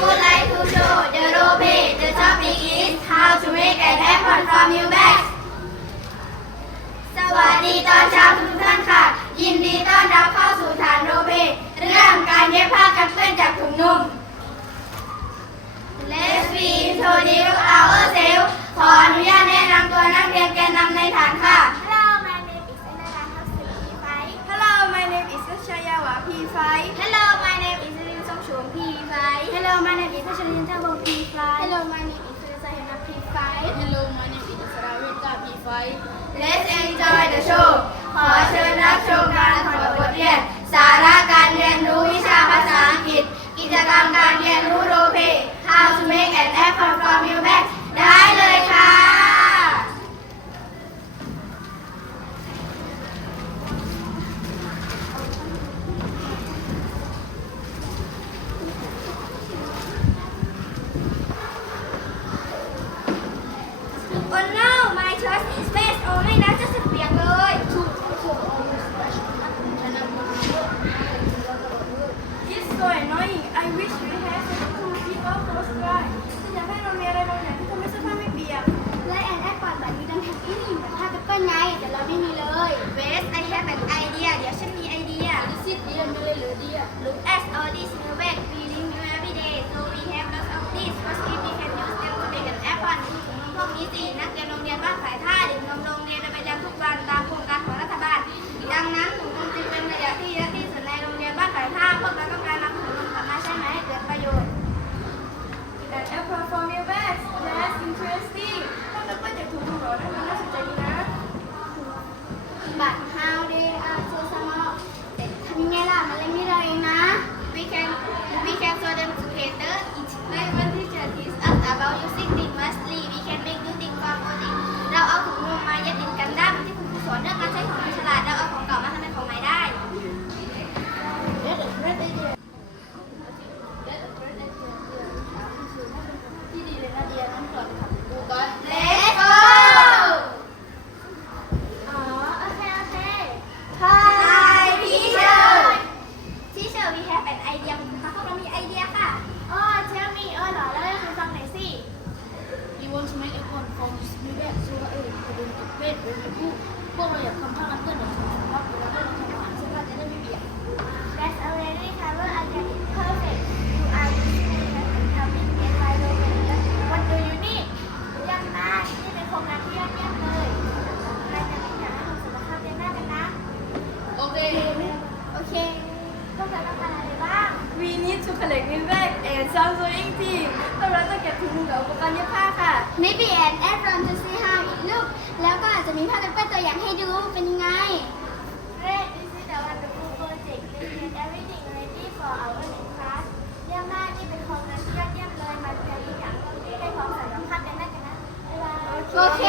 would like to show the role play. The topic is how to make an apple from your bag. สวัสดีตอนเช้าทุกท่านค่ะ ยินดีต้อนรับเข้าสู่ฐานโรเพลย์เรื่องการเย็บผ้ากันเปื้อนจากถุงนุ่ม Let's be introduce ourselves ขออนุญาตแนะนำตัวนักเรียนแกนนำในฐานค่ะ Hello, my name is Anara Hapsi P5. Hello my name is Shayawa P5 Hello, my name is Rin Song Chuan P5. Hello my name is Shalin Thabong P5 Hello, my name is Sahina P5. Hello, my name is Ravita P5. Let's enjoy the show ขอเชิญรับชมการถอดบทเรียน สาระการเรียนรู้วิชาภาษาอังกฤษ กิจกรรมการเรียนรู้โรลเพลย์ How to make an apple from your bag พศเป็นผู้พวกเราอยากทำผ้ากันเปื้อนแบบนี้ครับเวลาที่เราทำอาหารเสื้อผ้าจะได้ไม่เปียก That's a very clever idea. Perfect. You are using it as a helping environment. What do you need? ยังมากนี่เป็นโครงการที่ยอดเยี่ยมเลยเราจะไม่อยากให้คนสุภาพเรียนหน้ากันนะ โอเค โอเคพวกเราต้องการอะไรบ้าง We need to collect new bag and some sewing team พวกเราต้องเก็บถุงมือกับอุปกรณ์เย็บผ้าค่ะ Maybe an apron to see how แล้วก็อาจจะมีภาพเป็นตัวอย่างให้ดูเป็นยังไง Great this is a wonderful project we get everything ready for our next class เยี่ยมมากนี่เป็นโครงการที่ยอดเยี่ยมเลยมาเตรียมทุกอย่างให้พร้อมสำหรับภาพเป็นหน้ากันนะบ๊ายบาย โอเค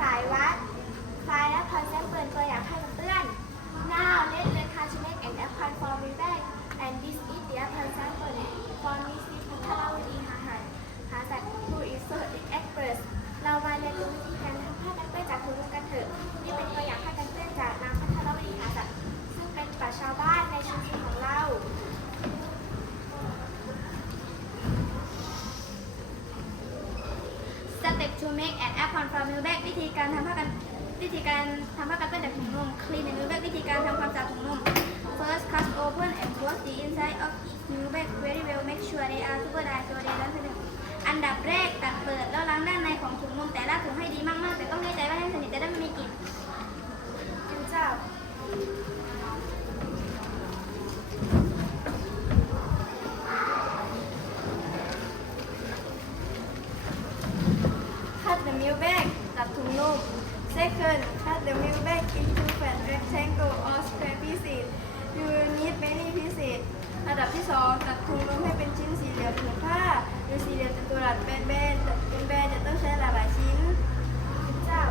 สายวัด Five และ sample ตัวอย่างผ้ากันเปื้อน Now let's learn how to make an apple from the bag and this is the apple sample from Mrs. พัทรวดีหาหันหาสัตว์ who is so expert เรามาเรียนรู้วิธีการ make an apron from milk bag วิธีการทำผ้ากันวิธีการทำผ้ากันเปื้อนจากถุงนม clean the milk bag วิธีการทำความสะอาดถุงนม first cut open and wash the inside of each milk bag very well make sure they are super dry so they don't stain อันดับแรกตัดเปิดแล้วล้างด้านในของถุงนมแต่ละถุงให้ดีมากๆ แต่ต้องแน่ใจว่าให้สนิทจะได้ไม่มีกลิ่นเจ้า Cut the milk bag ตัดถุงนม Second cut the milk bag into flat rectangle or square pieces you will need many pieces ระดับที่ 2 ตัดถุงนมให้เป็นชิ้นสี่เหลี่ยมผืนผ้า หรือสี่เหลี่ยมจัตุรัสแบนๆเป็นแบนจะต้องใช้หลายๆชิ้นเจ้า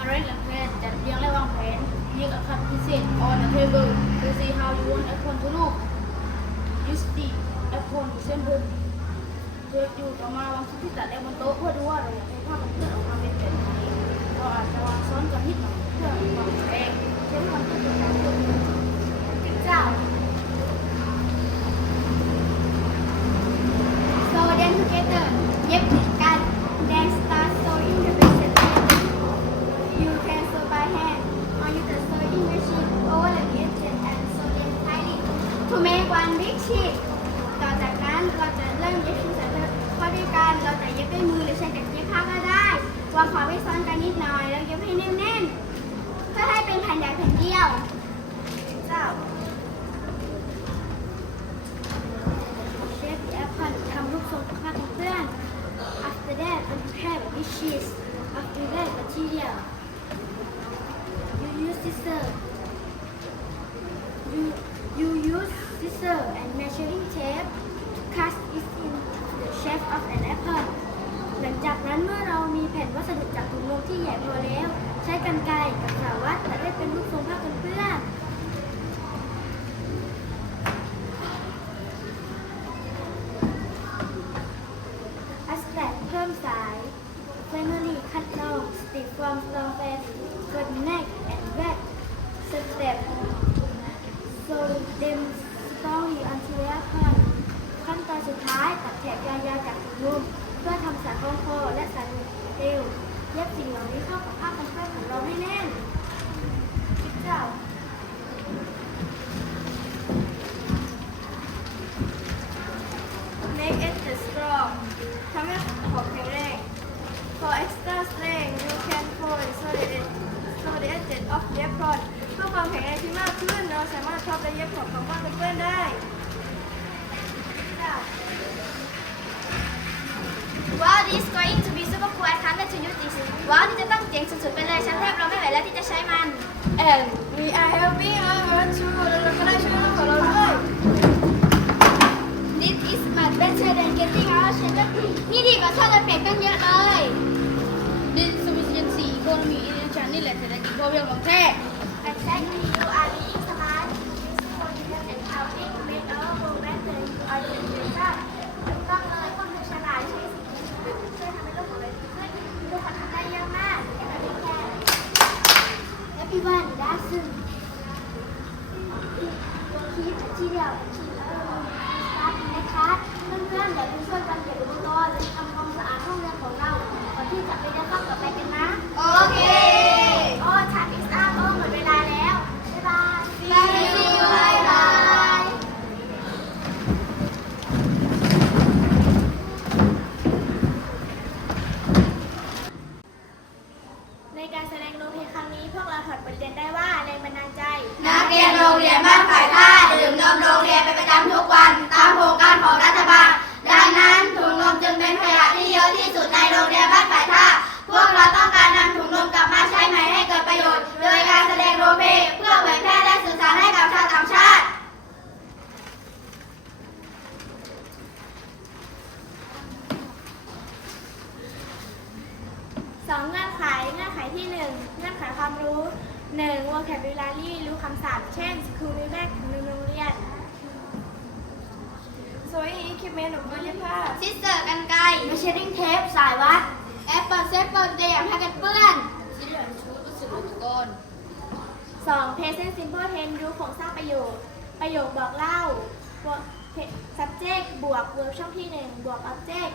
Arrange and plan จัดเรียงและวางแผน Make a cut piece on the table to see how you want apron to look Use the apron to sample เทปอยู่ต่อมาวางชุดที่ตัดแล้วบนโต๊ะเพื่อดูว่าเราอยากให้ภาพมันเคลื่อนออกมาเป็นแบบไหนเราอาจจะวางซ้อนกันนิดหน่อยเพื่อความแรงเช้ความต้องการเพิ่มคุณเจ้าโซเดนทูเกเตอร์เย็บติดกัน then start sewing the basic You can sew by hand or use the sewing machine over the edges and sew them tightly to make one big sheet ต่อจากนั้นเราจะเริ่มเย็บชิ้นส่วนเพิ่มเพราะด้วยการเราจะเย็บด้วยมือหรือใช้กระเย็บผ้าก็ได้วางขอไว้ซ้อนกันนิดหน่อย แล้วเย็บให้แน่นๆเพื่อให้เป็นแผ่นใหญ่แผ่นเดียวเจ้า Shape the apron ทำรูปทรงผ้ากันเปื้อน After that prepare the big sheets After that material You use scissors You you use scissors and measuring tape to cut it into the shape of an apple หลังจากนั้นเมื่อเรามีแผ่นวัสดุจากถุงลมที่ใหญ่พอแล้ว ใช้กรรไกรกับสาวัดตัดได้เป็นรูปทรงผ้ากันเปื้อน นุ่มเพื่อทำสายคล้องคอและสายเอวเย็บสิ่งเหล่านี้เข้ากับผ้าคันเปื้อนของเราให้แน่นคิดเจ้า นี่จะต้องเจ๋งสุดๆไปเลยฉันแทบเราไม่ไหวแล้วที่จะใช้มัน and we are helping her too แล้วเราก็ได้ช่วยน้องของเราด้วย This is much better than getting our children นี่ดีกว่าทอดกระเปียกตั้งเยอะเลย This is efficiency economy innovation นี่แหละเศรษฐกิจพอเพียงของแท้ Exactly you are being smart useful and helping make our world better you are the generation ถูกต้องเลยพวกเธอฉลาดใช้สิ่งที่ช่วยทำให้โลกของเราดีขึ้นทุกคนทำได้เยอะมากแต่ไม่ได้แค่ Everyone listen keep material and keep our start นะคะเพื่อนๆเดี๋ยวช่วยกันเก็บอุปกรณ์และทำความสะอาดห้องเรียนของเราก่อนที่จะไปเรียนรอบต่อไปกันนะ โอเค โอ้ชาพิซซ่าโอ้หมดเวลาแล้ว บ๊ายบาย See you bye bye ในการแสดงโนเพลงครั้งนี้พวกเราถอดบทเรียนได้ว่าแรงบันดาลใจ นักเรียนโรงเรียนบ้านฝ่ายท่าดื่มนมโรงเรียนเป็นประจำทุกวัน ตามโครงการของรัฐบาล ดังนั้นถุงนมจึงเป็นขยะที่เยอะที่สุดในโรงเรียนบ้านฝ่ายท่า พวกเราต้องการนำถุงนมกลับมาใช้ใหม่ให้เกิดประโยชน์ โดยการแสดงโรลเพลง หนึ่ vocabulary รู้คำศัพท์เช่น school มีแบกหนึ่โรงเรียน Sewing equipment อุปกร์ผ้า ซิสเตอร์กันไกล measuring tape สายวัด แอปเปิลเซฟเปิลเดียมให้กันเปื้อนซิลเลอร์ชูดรู้สึกอุปกองเพ present simple tense รู้โครงสร้างประโยค ประโยคบอกเล่า subject บวก verb ช่องที่หนึ่งบวก object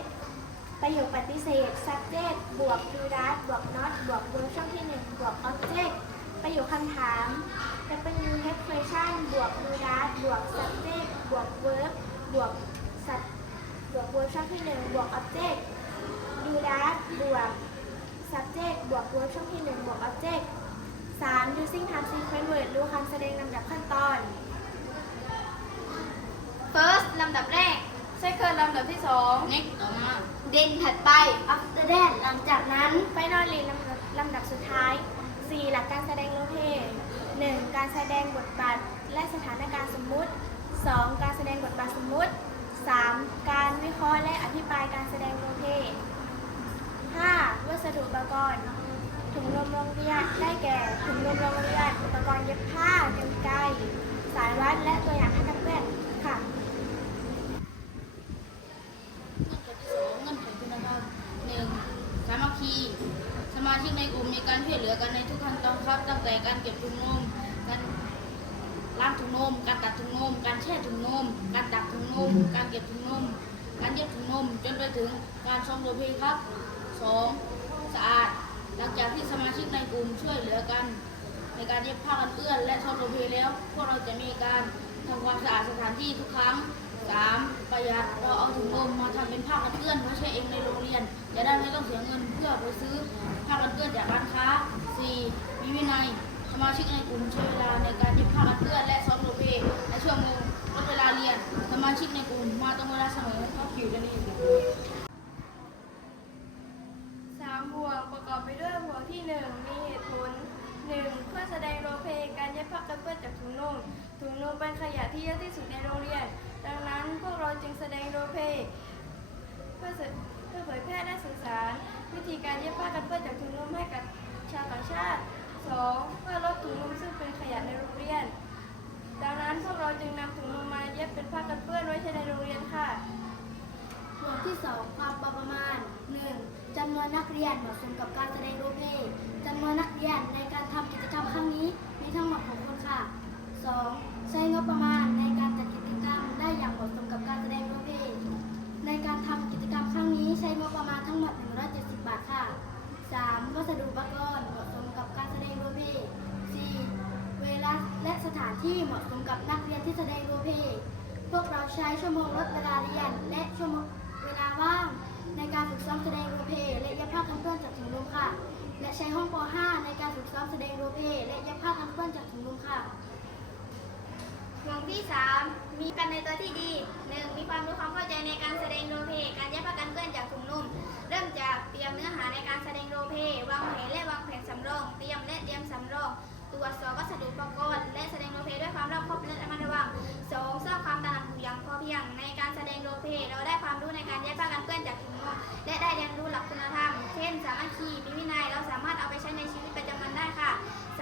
ประโยคปฏิเสธ subject บวก do that บวก not บวก verb ช่องที่หนึ่งบวก object ประโยคคำถาม W have question บวก do that บวก subject บวก verb บวก sub บวก verb ช่องที่1บวก object do that บวก subject บวก verb ช่องที่1บวก object 3 using time sequence word รู้คำแสดงลำดับขั้นตอน first ลำดับแรก second ลำดับที่สอง next ต่อมา then ถัดไป after that หลังจากนั้น finally ลำดับลำดับสุดท้าย 4 หลักการแสดงโลเพ 1. การแสดงบทบาทและสถานการณ์สมมุติ 2. การแสดงบทบาทสมมุติ 3. การวิเคราะห์และอธิบายการแสดงโลเพ 5. วัสดุอุปกรณ์ ถุงลมโรงเรียนได้แก่ ถุงลมโรงเรียน อุปกรณ์เย็บผ้ากรรไกรสายวัดและตัวอย่างให้นักเรียนค่ะ เงื่อนไขที่สองเงื่อนไขคุณธรรมหนึ่งสามัคคี สมาชิกใน การช่วยเหลือกันในทุกขั้นตอนครับ ตั้งแต่การเก็บถุงนมการล้างถุงนม การตัดถุงนม การแช่ถุงนม การตักถุงนม การเก็บถุงนม การเย็บถุงนม จนไปถึงการซ้อมโรลเพลย์ครับสองสะอาด หลังจากที่สมาชิกในกลุ่มช่วยเหลือกัน ในการเย็บผ้ากันเปื้อน และซ้อมโรลเพลย์แล้ว พวกเราจะมีการทำความสะอาดสถานที่ทุกครั้ง 3. ประหยัด เราเอาถุงนมมาทำเป็นผ้ากันเปื้อนไว้ใช้เองในโรงเรียน จะได้ไม่ต้องเสียเงินเพื่อไปซื้อ ผ้ากันเปื้อจากร้านค้า 4. มีวินัย สมาชิกในกลุ่มใช้เวลาในการเย็บผ้ากันเปื้อและซ้อมโรเพลย์ในชั่วโมงลดเวลาเรียน สมาชิกในกลุ่มมาตรงเวลาเสมอเข้าคิวกันเองสามห่วงประกอบไปด้วยห่วงที่หนึ่งมีเหตุผลหนึ่งเพื่อแสดงโรเพการเย็บผ้ากันเปื้อนจากถุงนมถุงนมเป็นขยะที่เยอะที่สุดในโรงเรียน ดังนั้นพวกเราจึงแสดงโรเพเพื่อ เพื่อเผยแพร่และสื่อสาร วิธีการเย็บผ้ากันเปื้อนจากถุงนมให้กับชาวต่างชาติสองเพื่อลดถุงนมซึ่งเป็นขยะในโรงเรียน ดังนั้นพวกเราจึงนำถุงนมมาเย็บเป็นผ้ากันเปื้อนไว้ใช้ในโรงเรียนค่ะห่วงที่ 2 ความประมาณ 1. จำนวนนักเรียนเหมาะสมกับการแสดงโรเพลย์จำนวนนักเรียนในการทำกิจกรรมครั้งนี้มีทั้งหมด6คนค่ะ 2. ใช้งบประมาณ ช้งบประมาณทั้งหมด 170 บาทค่ะ 3. วัสดุอุปกรณ์เหมาะสมกับการแสดงโรลเพลย์ 4. เวลาและสถานที่เหมาะสมกับนักเรียนที่แสดงโรลเพลย์พวกเราใช้ชั่วโมงลดเวลาเรียน และชั่วโมงเวลาว่าง ในการฝึกซ้อมแสดงโรลเพลย์และย็บผ้ากันเปื้อนจากถุงลมค่ะ และใช้ห้องป .5 ในการฝึกซ้อมแสดงโรลเพลย์และย็บผ้ากันเปื้อนจากถุงลมค่ะห่วงที่ 3 มีกันในตัวที่ดี 1. มีความรู้ความเข้าใจในการแสดงโร เตรียมและเตรียมสำรองตรวจสอบวัสดุอุปกรณ์และแสดงโรเพลย์ด้วยความรอบคอบและระมัดระวัง 2. สร้างความตระหนักอย่างพอเพียงในการแสดงโรเพลย์เราได้ความรู้ในการเย็บผ้ากันเปื้อนจากถุงนมและได้เรียนรู้หลักคุณธรรม เช่น สามัคคีมีวินัยเราสามารถเอาไปใช้ในชีวิตประจำวันได้ค่ะ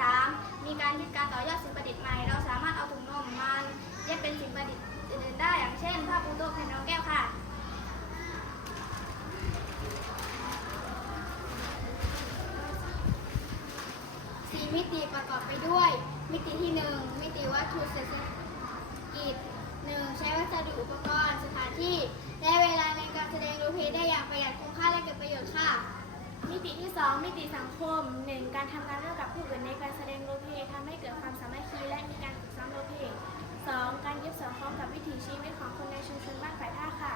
3. มีการคิดการต่อยอดสิ่งประดิษฐ์ใหม่ เราสามารถเอาถุงนมมาเย็บเป็นสิ่งประดิษฐ์อื่นๆได้ อย่างเช่นผ้าปูโต๊ะแผ่นรองแก้วค่ะ สี่มิติประกอบไปด้วย มิติที่ 1 มิติวัต ถุเศรษฐกิจ 1. ใช้วัสดุอุปกรณ์สถานที่ และเวลาในการแสดงโรลเพลย์ได้อย่างประหยัดคุ้มค่าและเกิดประโยชน์ค่ะ มิติที่ 2 มิติสังคม 1. การทำงานร่วมกับผู้อื่นในการแสดงโรลเพลย์ทำให้เกิดความสามัคคีและมีการฝึกซ้อมโรลเพลย์ 2. การเย็บสอดคล้องกับวิถีชีวิตของคนในชุมชนบ้านฝ่ายท่าค่ะ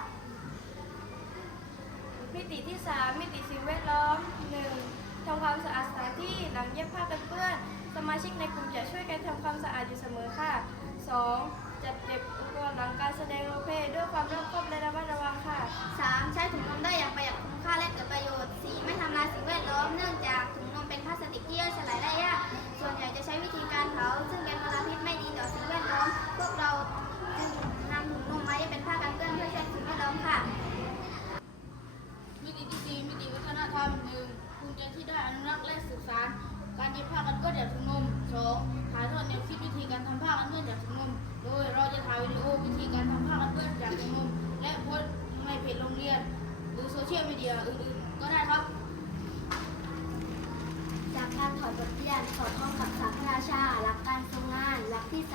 มิติที่ 3 มิติสิ่งแวดล้อม 1. ทำความสะอาดสถานที่หลังเย็บผ้ากันเปื้อน สมาชิกในกลุ่มจะช่วยกันทำความสะอาดอยู่เสมอค่ะ 2. จัดเก็บอุปกรณ์หลังการแสดงโรเพด้วยความรอบคอบและระมัดระวังค่ะ 3. ใช้ถุงนมได้อย่างประหยัดคุ้มค่าและเกิดประโยชน์ 4. ไม่ทำลายสิ่งแวดล้อมเนื่องจากถุงนมเป็นพลาสติกที่ย่อยสลายได้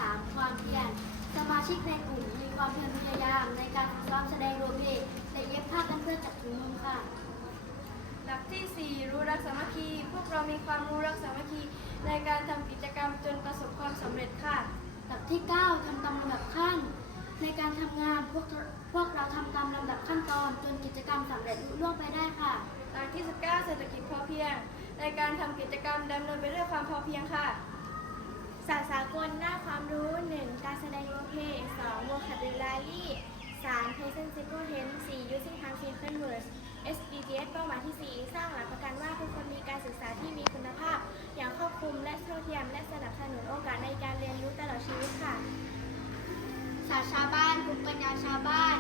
3 ความเพียรสสมาชิกในกลุ่มมีความเพียรพยายามในการฝึกซ้อมแสดงโรลเพลย์และเย็บผ้ากันเพื่อนจากถุงมือค่ะ หลักที่ 4 รู้รักสามัคคี พวกเรามีความรู้รักสามัคคีในการทำกิจกรรมจนประสบความสำเร็จค่ะ หลักที่ 9ทำตามลำดับขั้น ในการทำงานพวกเราพวกเราทำตามลำดับขั้นตอน จนกิจกรรมสำเร็จลุล่วงไปได้ค่ะ หลักที่ 19 เศรษฐกิจพอเพียง ในการทำกิจกรรมดำเนินไปด้วยความพอเพียงค่ะ ศาสตร์สากลด้านความรู้ 1. การแสดงโรเพลย์ 2. vocabulary 3. present simple tense 4. using past simple words SDGs เป้าหมายที่ 4 สร้างหลักประกันว่าทุกคนมีการศึกษาที่มีคุณภาพ อย่างครอบคลุมและเท่าเทียม และสนับสนุนโอกาสในการเรียนรู้ตลอดชีวิตค่ะ ศาสตร์ชาวบ้านภูมิปัญญาชาวบ้าน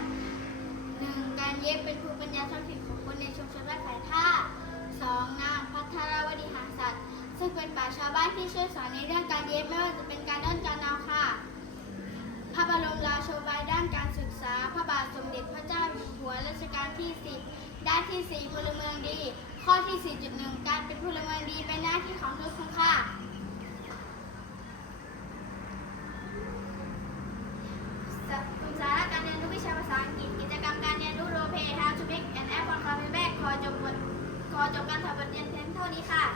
1. การเย็บเป็นภูมิปัญญาท้องถิ่นของคนในชุมชนบ้านสายท่า 2. นางพัทรวดีหางสัตว์ ซึ่งเป็นป่าชาวบ้านที่ช่วยสอนในเรื่องการเย็บไม่ว่าจะเป็นการด้านการเอาค่ะ พระบรมราโชวายด้านการศึกษา พระบาทสมเด็จพระเจ้าอยู่หัวรัชกาลที่ 10 ด้านที่ 4 พลเมืองดี ข้อที่ 4.1 การเป็นพลเมืองดีเป็นหน้าที่ของทุกคนค่ะศึกษาการเรียนรู้วิชาภาษาอังกฤษกิจกรรมการเรียนรู้โรเพทาวชูเบกแอนแอปพอนคาร์เบกขอจบขอจบการถ่ายบทเรียนเพียงเท่านี้ค่ะ